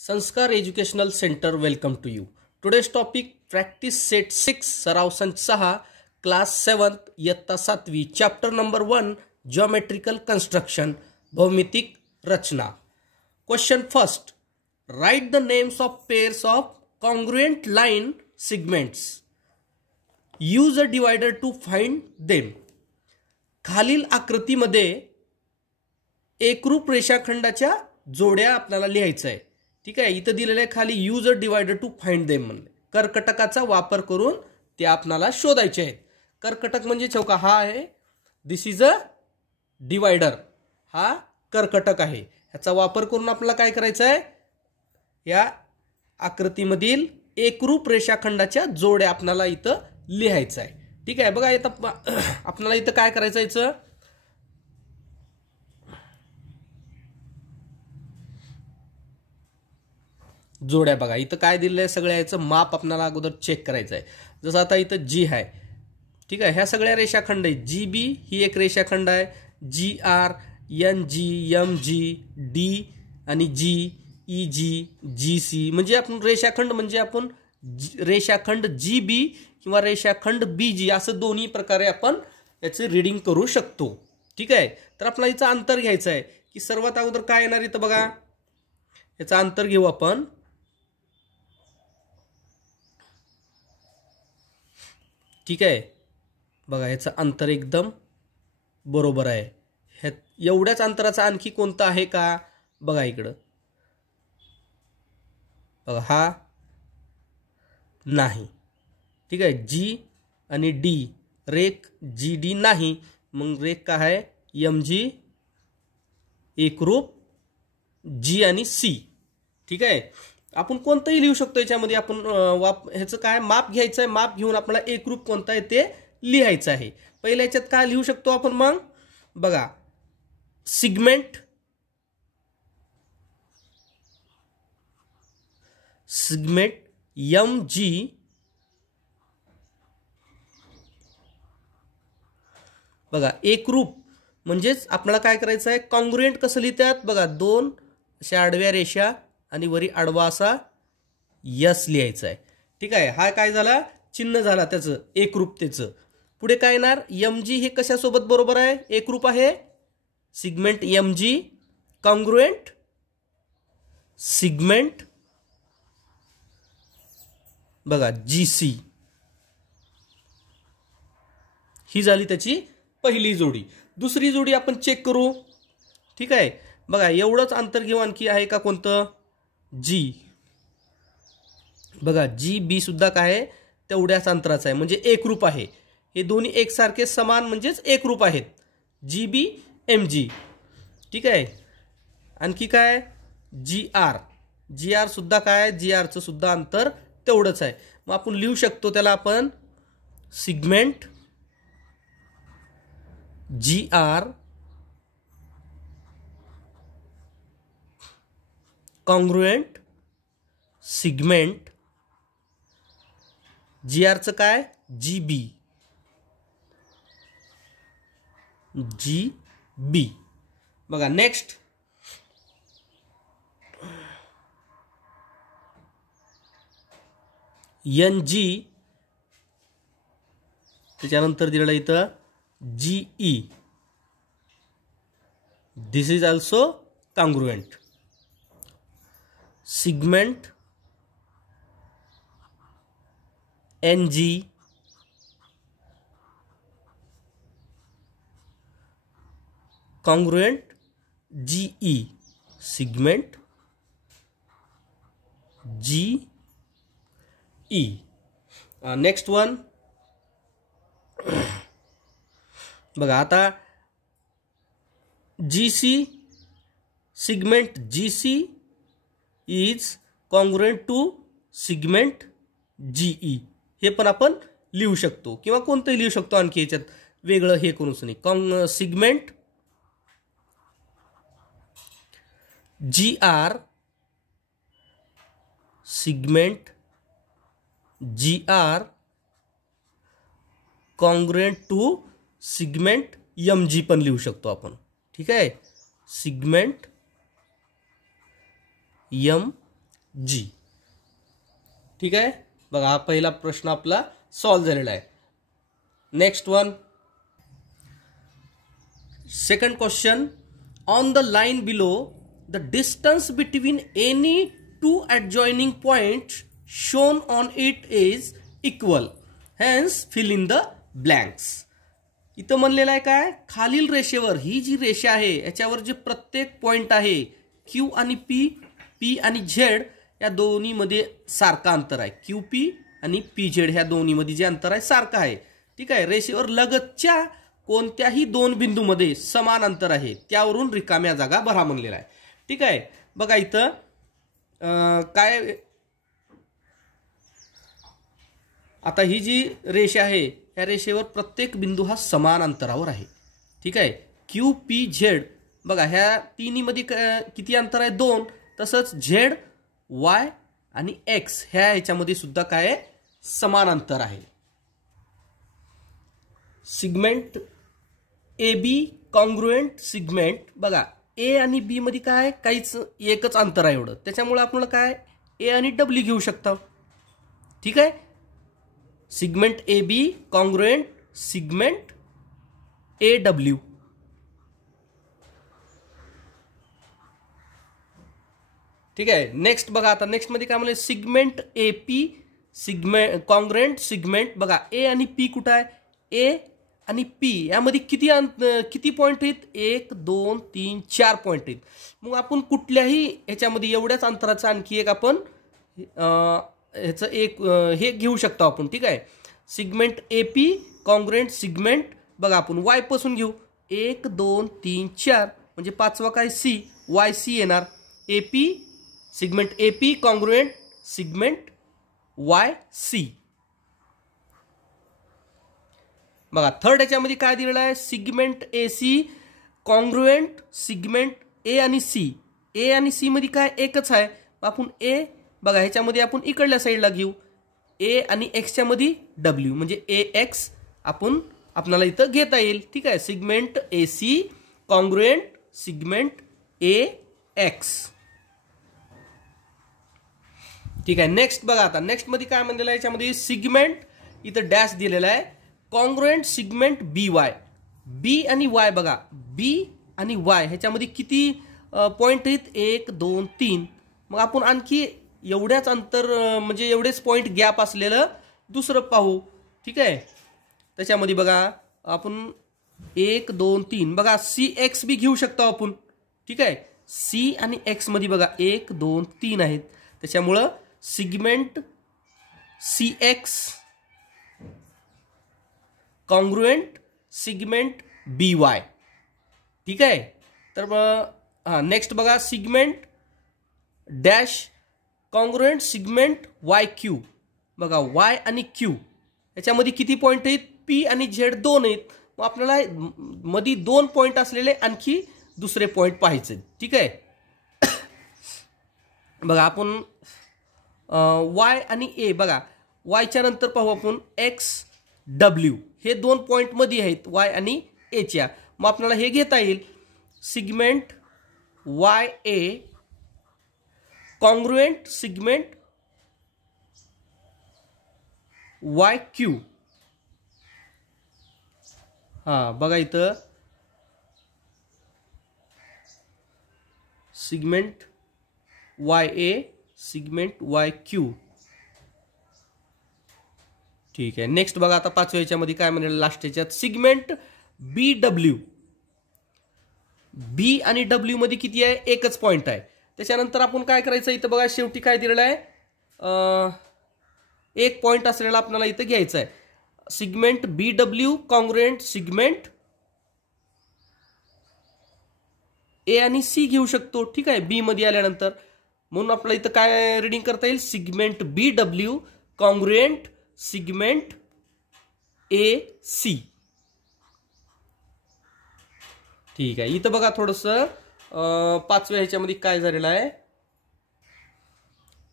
संस्कार educational centre welcome to you. Today's topic practice set 6 सराव संच 6 क्लास 7 इयत्ता 7वी चॅप्टर नंबर 1 जिओमेट्रिकल कन्स्ट्रक्शन भौमितिक रचना. Question first, write the names of pairs of congruent line segments. Use a divider to find them. खालील आकृतीमध्ये एकरूप रेषाखंडाच्या जोड्या आपल्याला लिहायचं आहे. ठीक आहे, इथं दिलेलं आहे खाली use a divider to find them म्हणले. कर्कटकाचा वापर करून ते आपल्याला शोधायचे आहेत. कर्कटक म्हणजे चौका हा आहे, दिस इज अ डिवायडर, हा कर्कटक आहे. ह्याचा वापर करून आपल्याला काय करायचं आहे, या आकृतीमधील एकरूप रेषाखंडाच्या जोड्या आपल्याला इथं लिहायचं आहे. ठीक आहे, बघा इथं आपल्याला इथं काय करायचं आहे, जोड्या बघा इथं काय दिलेलं आहे, सगळ्या याचं माप आपल्याला अगोदर चेक करायचं आहे. जसं आता इथं जी आहे, ठीक आहे, ह्या सगळ्या रेषाखंड आहे. जी बी ही एक रेषाखंड आहे, G R, N G, M G, D आणि जी, ई जी, जी सी. म्हणजे आपण रेषाखंड म्हणजे आपण रेषाखंड जी बी किंवा रेषाखंड बी जी असं दोन्ही प्रकारे आपण याचे रीडिंग करू शकतो. ठीक आहे, तर आपल्याला याचं अंतर घ्यायचं आहे की सर्वात अगोदर काय येणार इथं बघा, याचं अंतर घेऊ आपण. ठीक आहे, बघा याचं अंतर एकदम बरोबर आहे. ह्या एवढ्याच अंतराचा आणखी कोणता आहे का, बघा इकडं बघा, हा नाही. ठीक आहे, जी आणि डी रेख जी डी नाही, मग रेख काय आहे, एम जी एकरूप जी आणि सी. ठीक आहे, आपण कोणतंही लिहू शकतो याच्यामध्ये. आपण ह्याचं काय माप घ्यायचं आहे, माप घेऊन आपल्याला एकरूप कोणता आहे ते लिहायचं आहे. पहिल्या ह्याच्यात काय लिहू शकतो आपण, मग बघा सिगमेंट, सिगमेंट एम जी बघा एकरूप म्हणजेच आपल्याला काय करायचं आहे, कॉन्ग्रुएंट कसं लिहितात बघा, दोन अशा आडव्या रेषा आणि वरी आडवा असा यस लिहायचा आहे. ठीक आहे, हा काय झाला, चिन्ह झाला त्याचं एकरूपतेचं. पुढे काय येणार, एम जी हे कशासोबत बरोबर आहे, एकरूप आहे, segment M G congruent segment बघा जी सी. ही झाली त्याची पहिली जोडी. दुसरी जोडी आपण चेक करू. ठीक आहे, बघा एवढंच अंतर घेऊ, आणखी आहे का कोणतं, जी. बघा जी बी सुद्धा काय आहे, तेवढ्याच अंतराचा आहे, म्हणजे एकरूप आहे. हे दोन्ही एकसारखे समान म्हणजेच एकरूप आहेत, जी बी एम जी. ठीक आहे, आणखी काय, जी आर, जी आर सुद्धा काय, जी आरचं सुद्धा अंतर तेवढंच आहे. मग आपण लिहू शकतो त्याला आपण segment G R congruent segment जी आरचं काय, जी बी, जी बी. बघा नेक्स्ट, एन जी, त्याच्यानंतर दिलेलं इथं G E, this is also congruent. Segment N G congruent G E, segment G E. Next one बघा आता G C, segment G C is congruent to segment G E. हे पण आपण लिहू शकतो किंवा कोणतंही लिहू शकतो, आणखी याच्यात वेगळं हे करूच नाही. Segment G R segment G R congruent to segment M G पण लिहू शकतो आपण. ठीक आहे, सिगमेंट एम जी. ठीक आहे, बघा हा पहिला प्रश्न आपला सॉल्व्ह झालेला आहे. Next one, second question. On the line below the distance between any two adjoining points shown on it is equal, hence fill in the blanks. इथं म्हणलेलं आहे काय, खालील रेषेवर ही जी रेषा आहे याच्यावर जे प्रत्येक पॉइंट आहे क्यू आणि पी, पी आणि झेड या दोन्हीमध्ये सारखं अंतर आहे. क्यू पी आणि पी झेड ह्या दोन्हीमध्ये जे अंतर आहे सारखं आहे. ठीक आहे, रेषेवर लगतच्या कोणत्याही दोन बिंदूमध्ये समान अंतर आहे, त्यावरून रिकाम्या जागा भरा म्हणलेला आहे. ठीक आहे, बघा इथं काय, आता ही जी रेषा आहे या रेषेवर प्रत्येक बिंदू हा समान अंतरावर आहे. ठीक आहे, क्यू पी झेड बघा ह्या तिन्हीमध्ये किती अंतर आहे, 2. तसंच झेड, वाय आणि एक्स ह्या ह्याच्यामध्ये सुद्धा काय समान अंतर आहे. Segment A B congruent segment, बघा ए आणि बी मध्ये काय काहीच एकच अंतर आहे एवढं, त्याच्यामुळे आपण काय ए आणि डब्ल्यू घेऊ शकता. ठीक आहे, segment A B congruent segment A W. ठीक आहे, नेक्स्ट बघा आता नेक्स्ट मध्ये काय म्हणले, segment A P segment congruent segment. बघा ए आणि पी कुठं आहे, ए आणि पी यामध्ये किती पॉईंट आहेत, 1 2 3 4 पॉईंट आहेत. मग आपण कुठल्याही ह्याच्यामध्ये एवढ्याच अंतराचं आणखी एक आपण ह्याचं एक हे घेऊ शकतो आपण. ठीक आहे, segment A P congruent segment. बघा आपण वाय पासून घेऊ, 1 2 3 4 म्हणजे पाचवा काय सी, वाय सी येणार. A P segment A P congruent segment Y C. बघा थर्ड याच्यामध्ये काय दिलेलं आहे, segment A C congruent segment A आणि सी. ए आणि सी मध्ये काय एकच आहे, आपण ए बघा ह्याच्यामध्ये आपण इकडल्या साईडला घेऊ, ए आणि एक्सच्या मध्ये डब्ल्यू म्हणजे ए एक्स आपल्याला इथं घेता येईल. ठीक आहे, segment A C congruent segment A x. ठीक आहे, नेक्स्ट बघा आता नेक्स्ट मध्ये काय म्हणलेलं आहे, याच्यामध्ये सिगमेंट इथं डॅश दिलेला आहे कॉन्ग्रुएंट सिगमेंट बी वाय. बी आणि वाय बघा, बी आणि वाय ह्याच्यामध्ये किती पॉईंट आहेत, 1 2 3. मग आपण आणखी एवढ्याच अंतर म्हणजे एवढेच पॉईंट गॅप असलेलं दुसरं पाहू. ठीक आहे, त्याच्यामध्ये बघा आपण 1 2 3 बघा सी एक्स बी घेऊ शकतो आपण. ठीक आहे, सी आणि एक्स मध्ये बघा 1 2 3 आहेत, त्याच्यामुळं segment C X congruent segment B Y. ठीक आहे, तर हां नेक्स्ट बघा segment dash congruent segment Y Q. बघा वाय आणि क्यू याच्यामध्ये किती पॉईंट आहेत, पी आणि झेड 2 आहेत. मग आपल्याला मध्ये 2 पॉईंट असलेले आणखी दुसरे पॉईंट पाहायचे. ठीक आहे, बघा आपण वाय आणि ए बघा वायच्या नंतर पाहू आपण एक्स डब्ल्यू हे 2 पॉईंट मध्ये आहेत वाय आणि एच्या. मग आपल्याला हे घेता येईल सिगमेंट वाय ए कॉन्ग्रुएंट सिगमेंट वाय क्यू. हां बघा इथं सिगमेंट वाय ए सिगमेंट वाय क्यू. ठीक आहे, नेक्स्ट बघा आता पाचव्या याच्यामध्ये काय म्हणेल लास्ट याच्यात सिगमेंट बी डब्ल्यू. बी आणि डब्ल्यू मध्ये किती आहे, एकच पॉईंट आहे. त्याच्यानंतर आपण काय करायचं इथं बघा शेवटी काय दिलेलं आहे, एक पॉईंट असलेला आपल्याला इथं घ्यायचा आहे. Segment B W congruent segment A आणि सी घेऊ शकतो. ठीक आहे, बी मध्ये आल्यानंतर म्हणून आपल्याला इथं काय रीडिंग करता येईल, segment B W congruent segment A C. ठीक आहे, इथं बघा थोडंसं पाचव्या ह्याच्यामध्ये काय झालेलं आहे,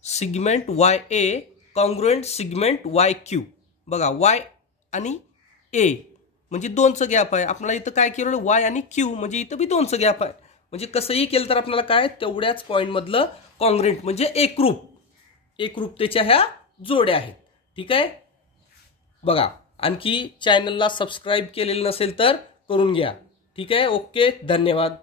सिगमेंट वाय ए कॉन्ग्रुएंट सिगमेंट वाय क्यू. बघा वाय आणि ए म्हणजे 2चं गॅप आहे. आपल्याला इथं काय केलं वाय आणि क्यू म्हणजे इथं बी 2चं गॅप आहे. म्हणजे कसंही केलं तर आपल्याला काय तेवढ्याच पॉईंट मधलं कॉन्ग्रेंट म्हणजे एकरूपतेच्या ह्या जोड्या आहेत. ठीक आहे. बघा, आणखी चॅनलला सबस्क्राईब केलेलं नसेल तर करून घ्या. ठीक आहे. ओके, धन्यवाद.